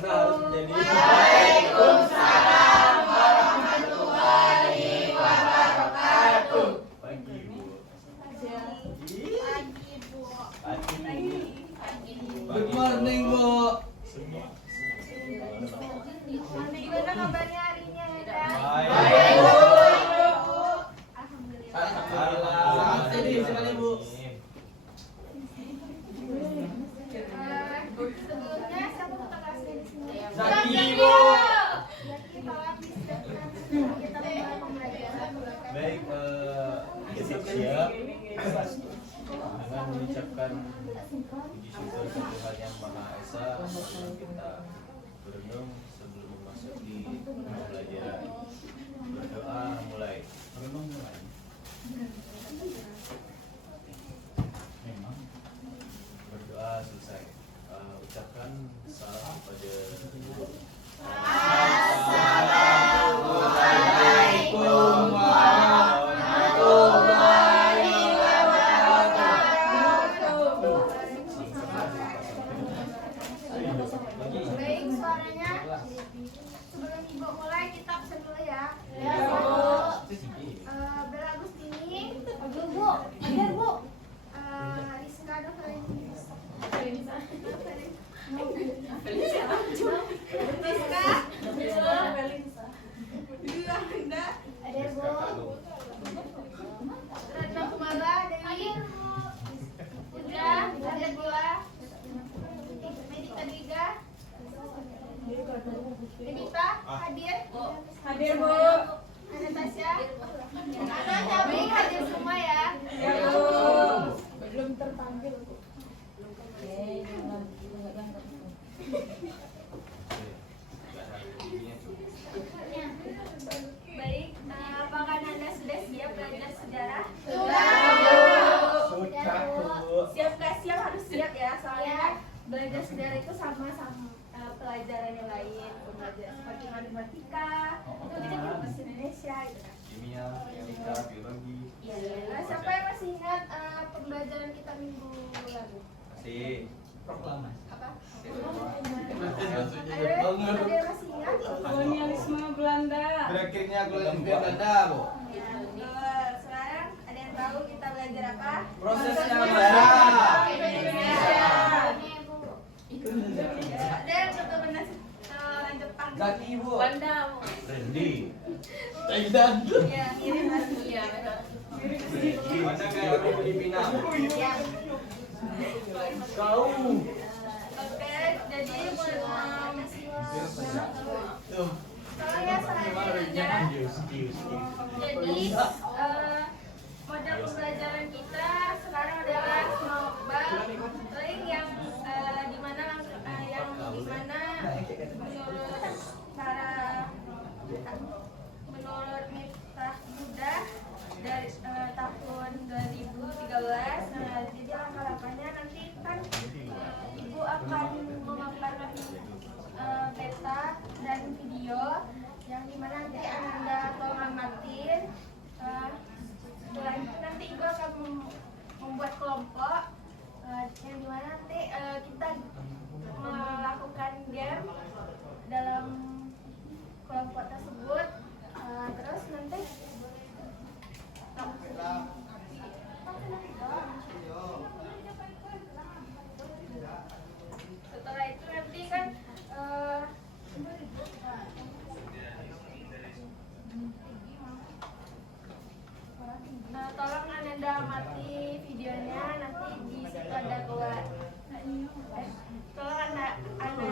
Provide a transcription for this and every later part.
Waalaikumsalam warahmatullahi wabarakatuh. Pagi Bu. Good morning Bu. Gimana kabarnya harinya ya? Baik. Alhamdulillah. Selamat sedih sekali Bu. Sebelumnya siapa kakak kelasnya di sini? Zaki Bu. Zaki, tolong disertakan kita mulai pembelajaran. Baik, siap-siap dengan mengucapkan puji syukur Tuhan Yang Maha Esa. Kita berenung sebelum memasuki pembelajaran. Berdoa mulai. Merenung mulai. Memang berdoa selesai. Ucapkan salam kepada guru. Assalamualaikum warahmatullahi wabarakatuh. Baik, suaranya. Sebelum Ibu mulai, kita absen dulu ya. Ya, Bu. Bel Agustini. Aduh, Bu. Ajar, Bu. Rizka Novelinsa. Rizka. Dila Winda. Ajar, Bu. Radha Kumala. Dewi. Pudra. Ajar, Dila. Medika Diga. Medita. Hadir. Hadir Bu. Anastasia. Anak kami hadir semua ya. Ya Bu. Belum terpanggil Bu. Baik, apakah Anda sudah siap belajar sejarah? Sudah Bu. Siap gak siap harus siap ya, soalnya belajar sejarah itu sama pelajaran yang lain, pelajaran seperti matematika, itu kita kan bahasa Indonesia gitu kan. Kimia, fisika, biologi. Iya. Siapa yang masih ingat pembelajaran kita minggu lalu? Masih. Proklamasi. Apa? Maksudnya Ada banget. yang masih ingat? Kolonialisme Belanda. Berakhirnya kolonialisme Belanda Bu. Ya, betul. Sekarang ada yang tahu kita belajar apa? Prosesnya sejarah. Indonesia. Ada yang betul-betul orang Jepang. Zaki Bu. Belanda. Randy. Thailand. Ya, mirip lagi. Iya. Mana kayak orang Filipina? Ya. Kau. Oke, jadi Tuh. tolong ya selanjutnya. Jadi model pembelajaran kita sekarang adalah novel yang dimana menurut Miftah Buddha dari tahun 2013. Jadi langkah-langkahnya nanti kan Ibu akan memaparkan peta dan video yang dimana nanti Anda tolong amatin. Setelah itu nanti Ibu akan membuat kelompok yang dimana nanti kita melakukan game dalam kelompok tersebut. Terus nanti setelah itu nanti kan tolong Anda amati videonya, nanti di situ ada tolong Anda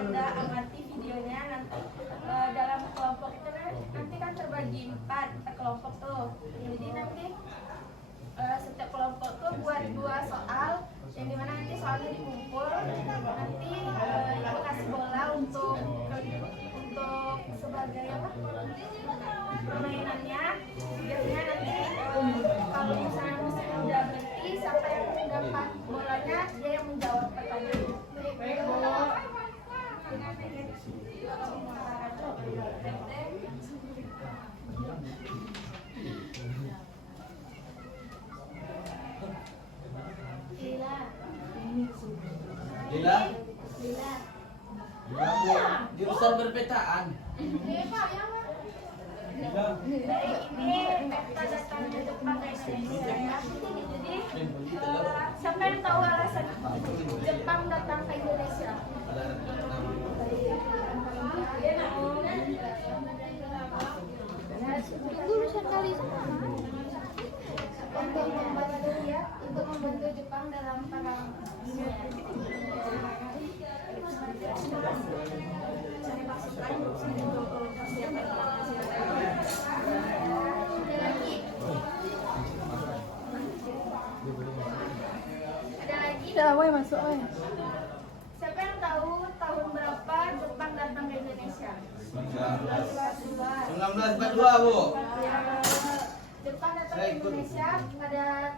Jurusan berpetaan. Ini peta datangnya Jepang ke Indonesia ya. Jadi siapa yang tahu alasan Jepang datang ke Indonesia? Urusan kali sama. Untuk membantu Jepang dalam perang. Cari pasukan untuk persiapan perang. Ada lagi? Udah woy masuk woy. Siapa yang tahu tahun berapa Jepang datang ke Indonesia? 1942, Bu. Jepang datang ke Indonesia pada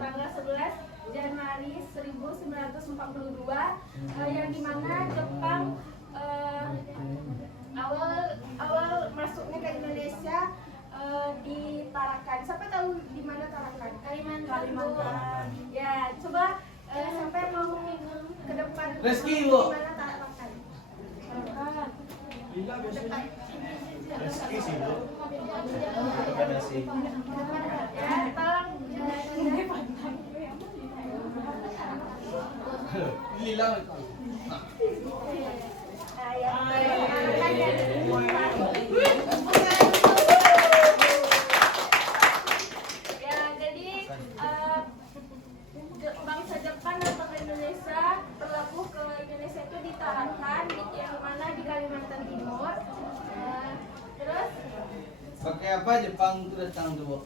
tanggal 11 Januari 1942, yang dimana Jepang awal masuknya ke Indonesia di Tarakan. Siapa tahu di mana Tarakan? Kalimantan. Ya, coba siapa yang mau ke depan? Reski, Bu. Di mana Tarakan? Depan. Rezeki sih, Bu. Bukan sih. Ya, tolong. Gila. Ya, jadi bangsa Jepang datang ke Indonesia, berlabuh ke Indonesia itu di Tarakan, yang mana di Kalimantan Timur. Terus Pakai apa Jepang itu datang tuh, Bu?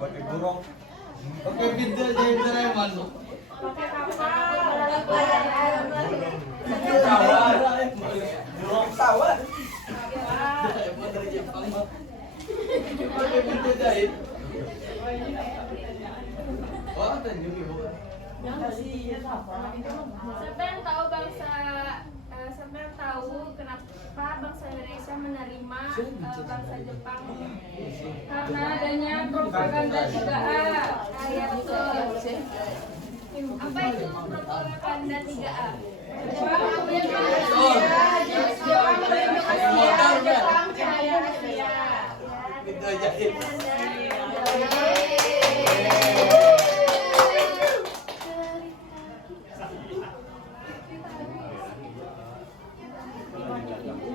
Pakai burung. Pakai pintu aja Doraemon, Bu. pakai kapal. Sawah. Burung sawah. Doraemon dari Jepang, Bu. Pakai pintu jahit. Oh, tunjuk Ibu. Siapa yang tahu kenapa bangsa Indonesia menerima bangsa Jepang? Karena adanya propaganda 3A. Ya, betul. Apa itu propaganda 3A? Jepang melindungi Betul. Jepang melindungi Asia, Jepang jaya Asia. Pintu jahit.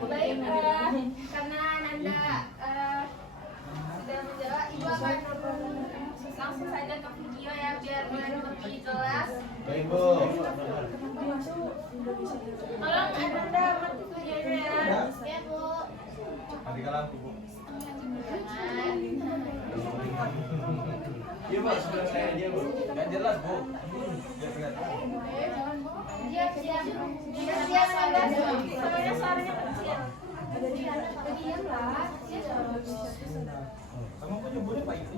Baik, karena Nanda sudah menjawab, Ibu akan langsung saja ke video ya biar lebih jelas. Baik, Bu. Tolong Nanda mati videonya ya. Ya, Bu. Nanti ke lampu, Bu. Iya, Pak, sebelah saya aja, Bu. Nggak jelas, Bu. Biar kelihatan. Siap, siap. Siap, Nanda. Soalnya suaranya kecil. Diam lah. Kamu kok nyebutnya Pak itu?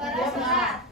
Suara.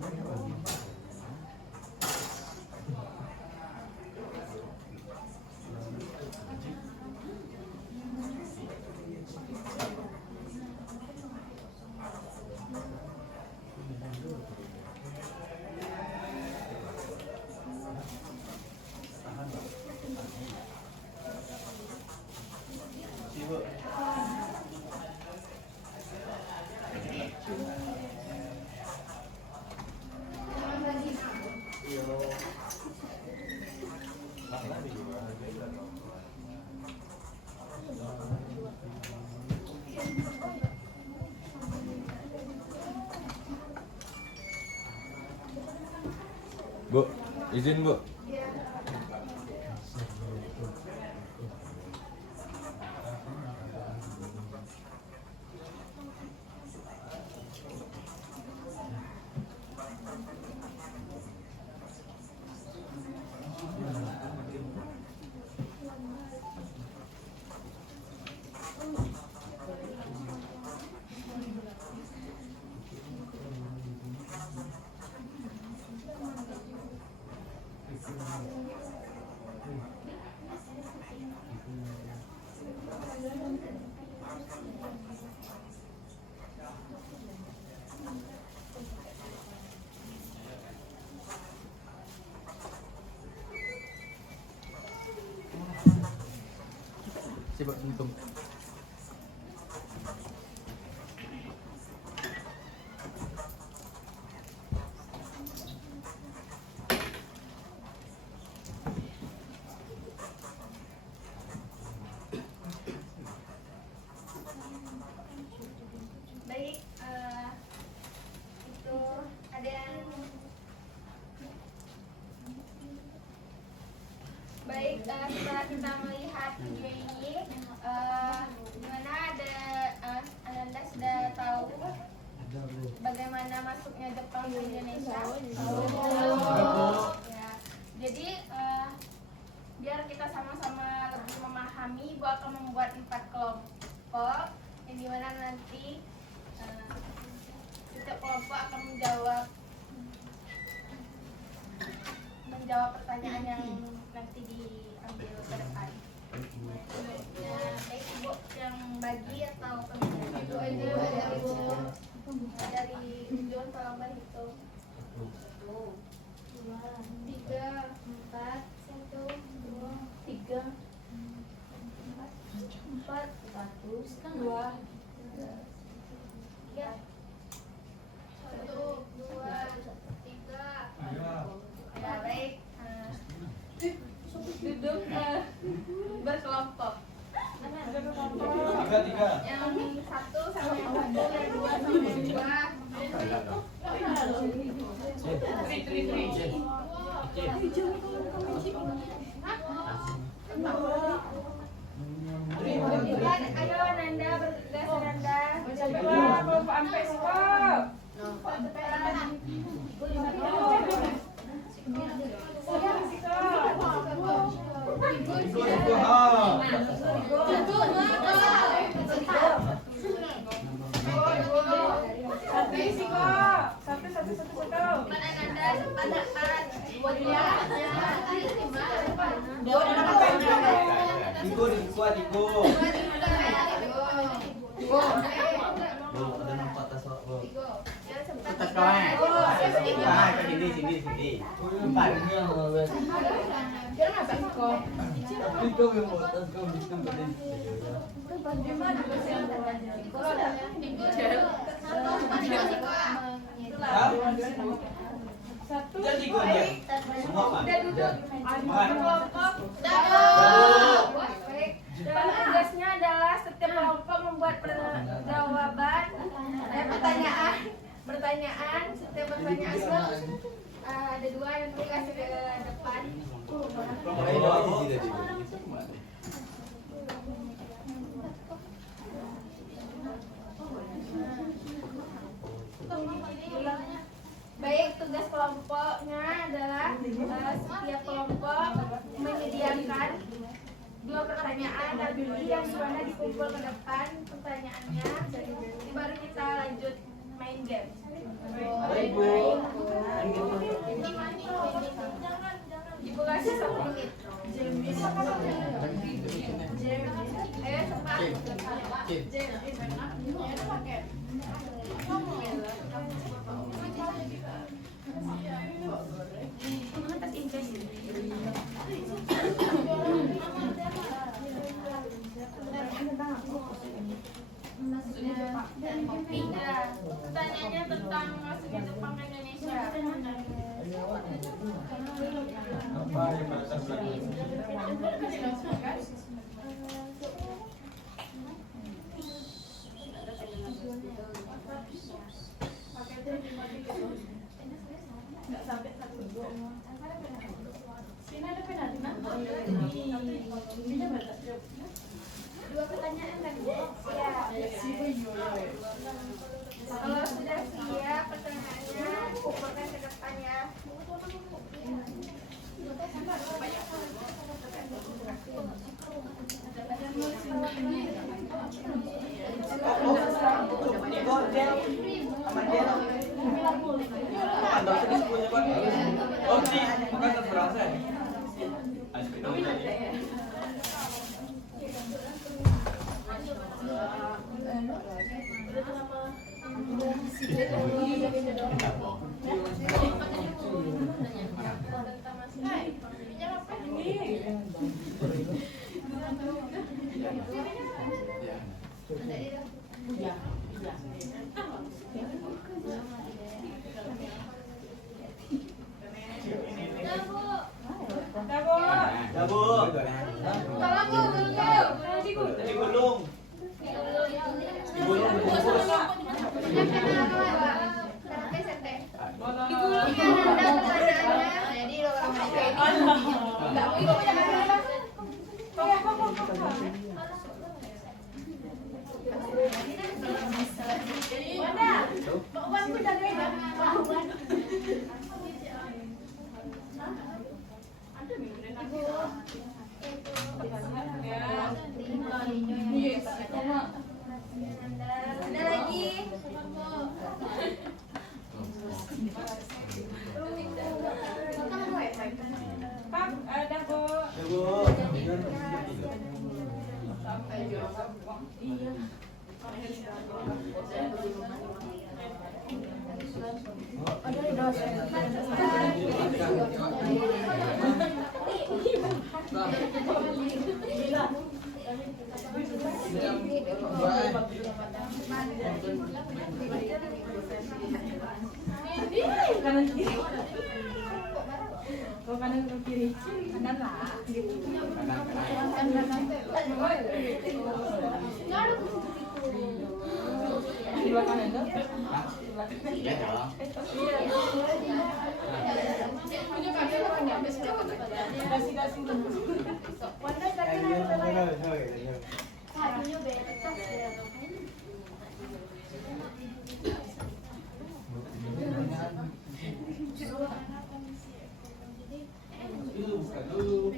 Sibuk. Bu, izin Bu. Coba hitung. Baik, itu ada yang baik. Setelah kita melihat video ini, dimana ada Ananda sudah tahu bagaimana masuknya Jepang ke Indonesia. Ya, jadi biar kita sama-sama lebih memahami, Ibu akan membuat 4 kelompok yang dimana nanti setiap kelompok akan menjawab pertanyaan yang nanti diambil ke depan. Ya, baik Ibu yang bagi atau pembicara? Ibu aja, Ibu. Dari John tolong berhitung. 1, 2, 3, 4, 1, 2, 3, 4, 1, 2, 3, 1, 2, 3. Ya baik. Duduk berkelompok. Tiga. Yang 1 sama yang 1, yang 2 sama yang 2. Ayo Nanda bergegas Nanda. Kelompok sampai stop. Tigo di kuat Tigo. Ada nampak tas Bu. Tas kawan. Ke sini. Empat. Tigo yang mau tas kau bisa berdiri. Jadi Tigo dia. Semua kan. Kelompok. Baik. Tugasnya adalah setiap kelompok membuat jawaban pertanyaan. Setiap pertanyaan ada 2 yang dikasih ke depan. Baik, tugas kelompoknya adalah setiap kelompok menyediakan 2 pertanyaan yang mana dikumpul ke depan pertanyaannya, baru kita lanjut main game. Baik Bu. Apa yang batas lagi? Dua pertanyaan kan? Siap. Kalau sudah siap pertanyaannya, kumpulkan ke depan ya. Oh, sih, bukan berasa. Ada lagi? Pak, ada Bu. Kanan kiri. Kalau kanan ke kiri, kanan lah. Sebelah kanan tuh. Iya dong. Kasih. Satunya beda. Buka dulu.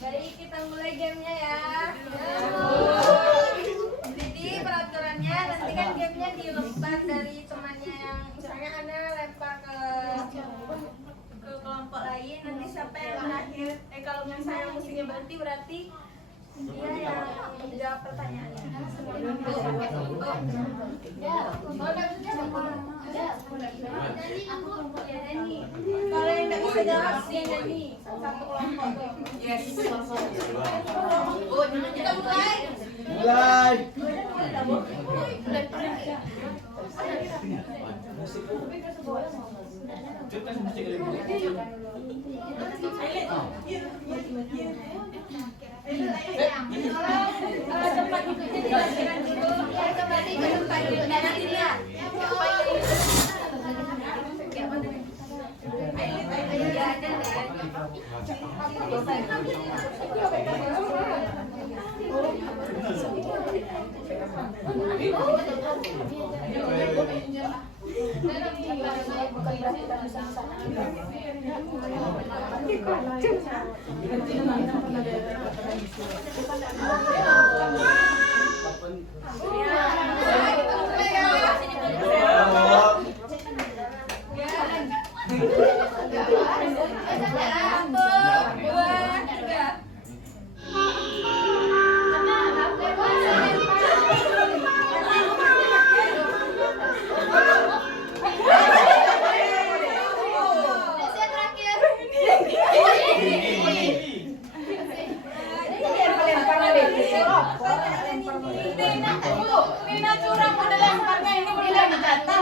Baik, kita mulai gamenya ya. Jadi peraturannya nanti kan gamenya dilempar dari temannya yang misalnya Anda lempar ke kelompok lain, nanti siapa yang terakhir kalau misalnya musuhnya berarti dia yang menjawab pertanyaannya. Kalau yang nggak bisa jawab dia nyanyi satu kelompok tuh. Yes. Kita mulai. Mulai. Cepat dijelaskan dulu. Kembali ke tempat dulu. Nanti lihat. Satu, 2, 3. Mina curang udah lemparnya ini udah lagi jatah.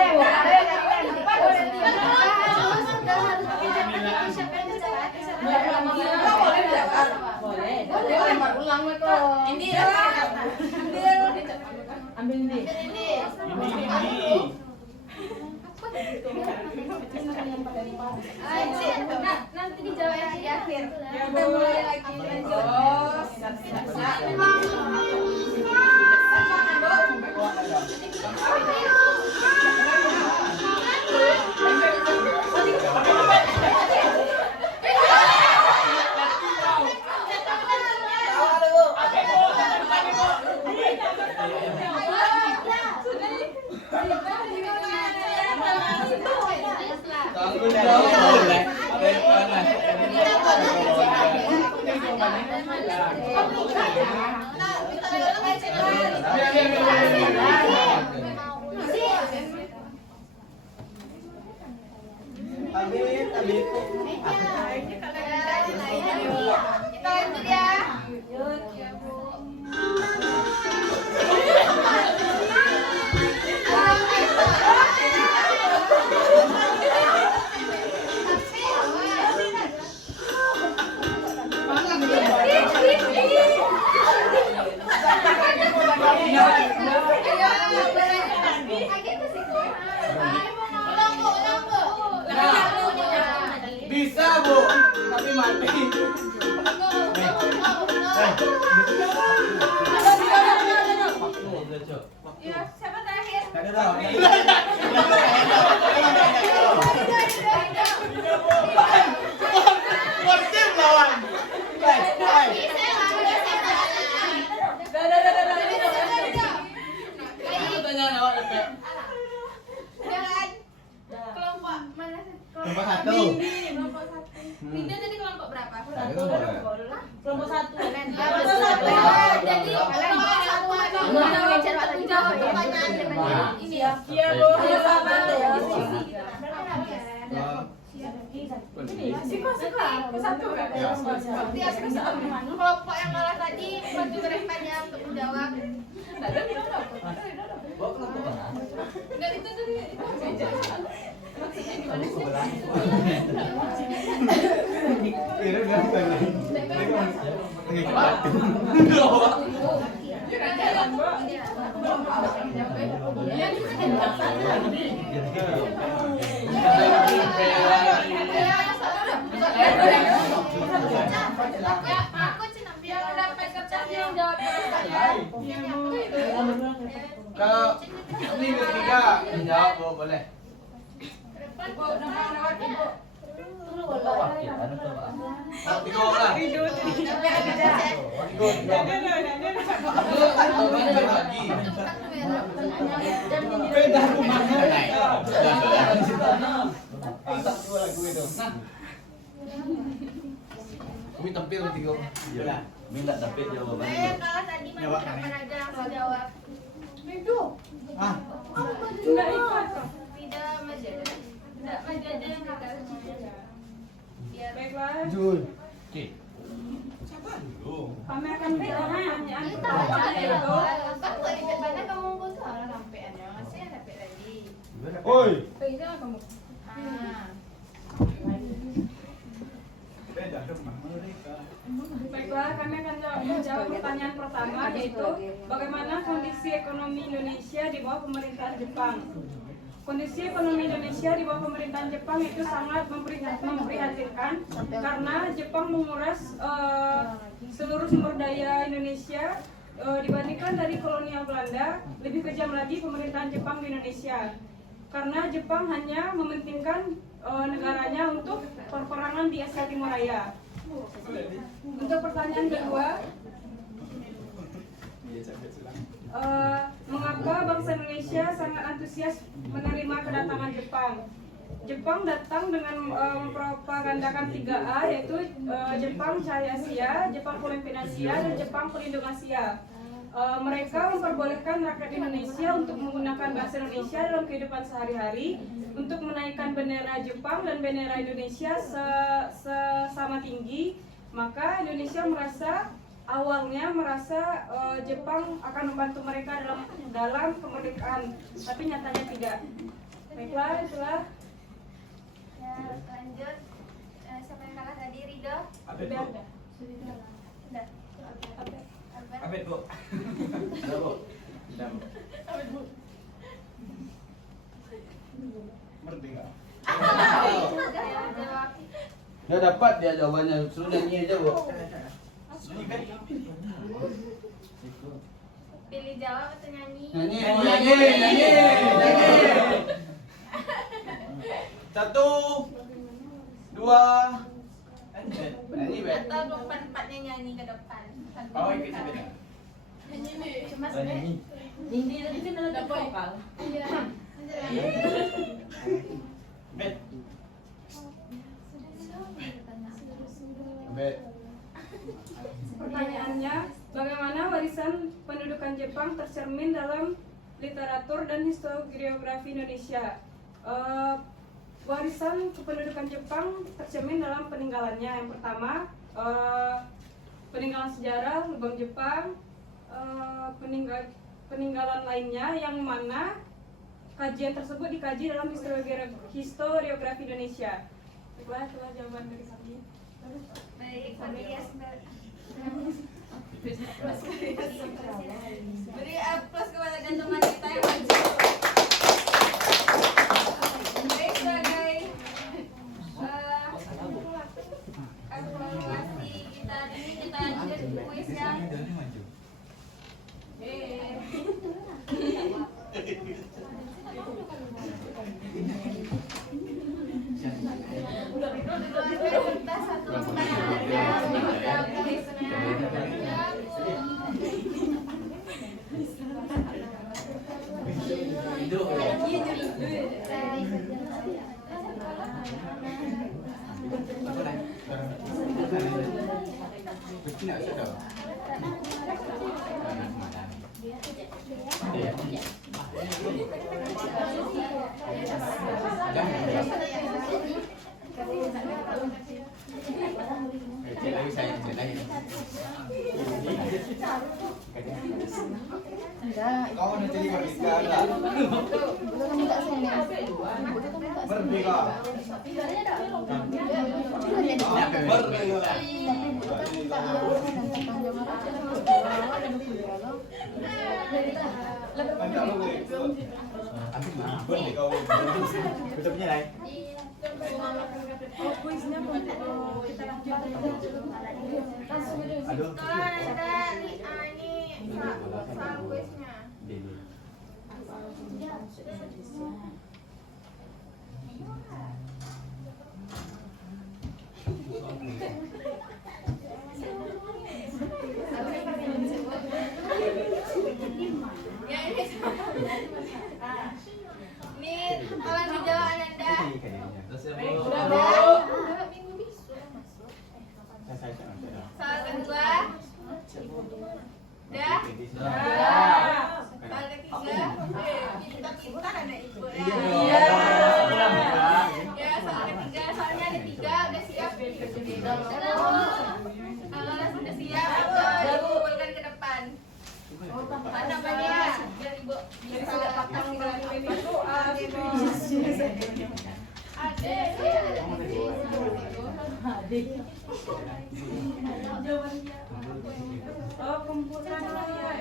Boleh lempar ulang kok. Ini ambil ini. Nanti dijawab di akhir. Kita mulai lagi. Oh, Kita lanjut ya. Bisa Bu, tapi mati. Ya, siapa terakhir? Kagak tahu. Wajib lawan. Kelompok mana? Kelompok satu. Kelompok satu. Linda tadi kelompok berapa? kelompok 1. Jadi kelompok satu jawab pertanyaan ini ya. Iya, Bu. Sama. Satu kan? Kelompok yang kalah tadi maju ke depannya untuk menjawab. Enggak itu tadi. Aku cina biar dapat kertasnya yang jawab Kalau ini ketiga menjawab Bu, boleh. Tiga orang. Beda rumahnya. Kami tampil tiga. Iya. Ini enggak dapat jawaban. Saya yang kalah tadi maju ke depan aja langsung jawab. Ah, Enggak ikut. Tidak maju. Tidak maju aja yang gagal. Biar Baiklah. Jul. Kami akan pertanyaan. kita aja ya. Kan kok di depannya kamu butuh orang sampeannya. Masih ada lagi. Oi. Pegang kamu. Beda rumah mereka. Baiklah, kami akan menjawab pertanyaan pertama, yaitu bagaimana kondisi ekonomi Indonesia di bawah pemerintahan Jepang. Kondisi ekonomi Indonesia di bawah pemerintahan Jepang itu sangat memprihatinkan karena Jepang menguras seluruh sumber daya Indonesia. Dibandingkan dari kolonial Belanda, lebih kejam lagi pemerintahan Jepang di Indonesia. Karena Jepang hanya mementingkan negaranya untuk perperangan di Asia Timur Raya. Untuk pertanyaan kedua, mengapa bangsa Indonesia sangat antusias menerima kedatangan Jepang? Jepang datang dengan mempropagandakan 3A, yaitu Jepang Cahaya Asia, Jepang Pemimpin Asia, dan Jepang Pelindung Asia. Mereka memperbolehkan rakyat Indonesia untuk menggunakan bahasa Indonesia dalam kehidupan sehari-hari, untuk menaikkan bendera Jepang dan bendera Indonesia sama tinggi. Maka Indonesia awalnya merasa Jepang akan membantu mereka dalam kemerdekaan, tapi nyatanya tidak. Baiklah, itulah. Ya, lanjut. Siapa yang kalah tadi? Ridho? Abed, Udah. Bu. Udah. Apa? Albert? Abed, Bu. Udah, Bu. Udah, Bu. Merdeka. Jawab. Nggak dapat dia jawabannya, suruh nyanyi aja bu. Pilih jawab atau nyanyi? Nyanyi. Satu, dua, Nyanyi be. Atau empat-empatnya nyanyi ke depan? oh ikut Abed. Cuma sebenarnya. Ini tadi kan ada vokal. Iya. Abed. Be. Pertanyaannya, bagaimana warisan pendudukan Jepang tercermin dalam literatur dan historiografi Indonesia? Warisan kependudukan Jepang tercermin dalam peninggalannya. Yang pertama, peninggalan sejarah lubang Jepang, peninggalan lainnya yang mana kajian tersebut dikaji dalam historiografi Indonesia. Itulah jawaban dari kami. Baik, Farias. Beri aplaus kepada gentleman kita yang maju. Baik, sebagai evaluasi kita hari ini, kita lanjut kuis yang kita satu Kau udah jadi merdeka enggak? Merdeka. Tutupnya lain. Kuisnya kita lanjut. Aduh. ini soal kuisnya. Ya ini tolong dijawab Ananda. Soal kedua. Dah. Soal ketiga. Kita ada ibu ya. Ya, soal ketiga, soalnya ada tiga, udah siap. Kalau sudah siap, dikumpulkan ke depan. Namanya biar ibu bisa patang itu Oh, kumpulan ya.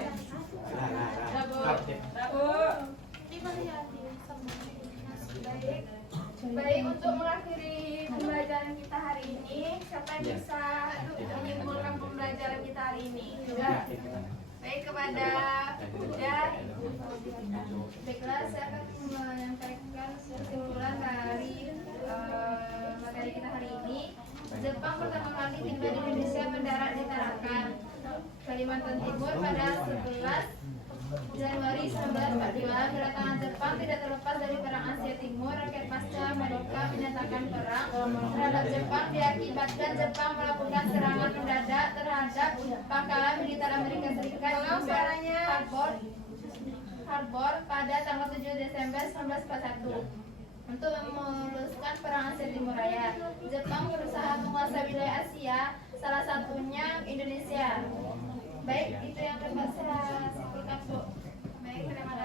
Baik, untuk mengakhiri pembelajaran kita hari ini, siapa yang bisa menyimpulkan pembelajaran kita hari ini? Baik, kepada Buddha. Baiklah, saya akan menyampaikan kesimpulan dari materi kita hari ini. Jepang pertama kali tiba di Indonesia mendarat di Tarakan, Kalimantan Timur pada 11 Januari 1942. Kedatangan Jepang tidak terlepas dari perang Asia Timur. Rakyat pasca Merdeka menyatakan perang terhadap Jepang diakibatkan Jepang melakukan serangan mendadak terhadap pangkalan militer Amerika Serikat di Harbor pada tanggal 7 Desember 1941. Untuk memuluskan perang Asia Timur Raya, Jepang berusaha menguasai wilayah Asia, salah satunya Indonesia. Baik, itu yang dapat saya simpulkan, Bu. Baik, terima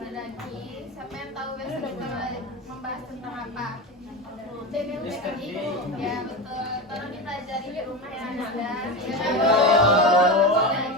lagi. Siapa yang tahu besok kita membahas tentang apa? Channel teknik. Ya betul. Tolong dipelajari di rumah ya anak-anak. Ya.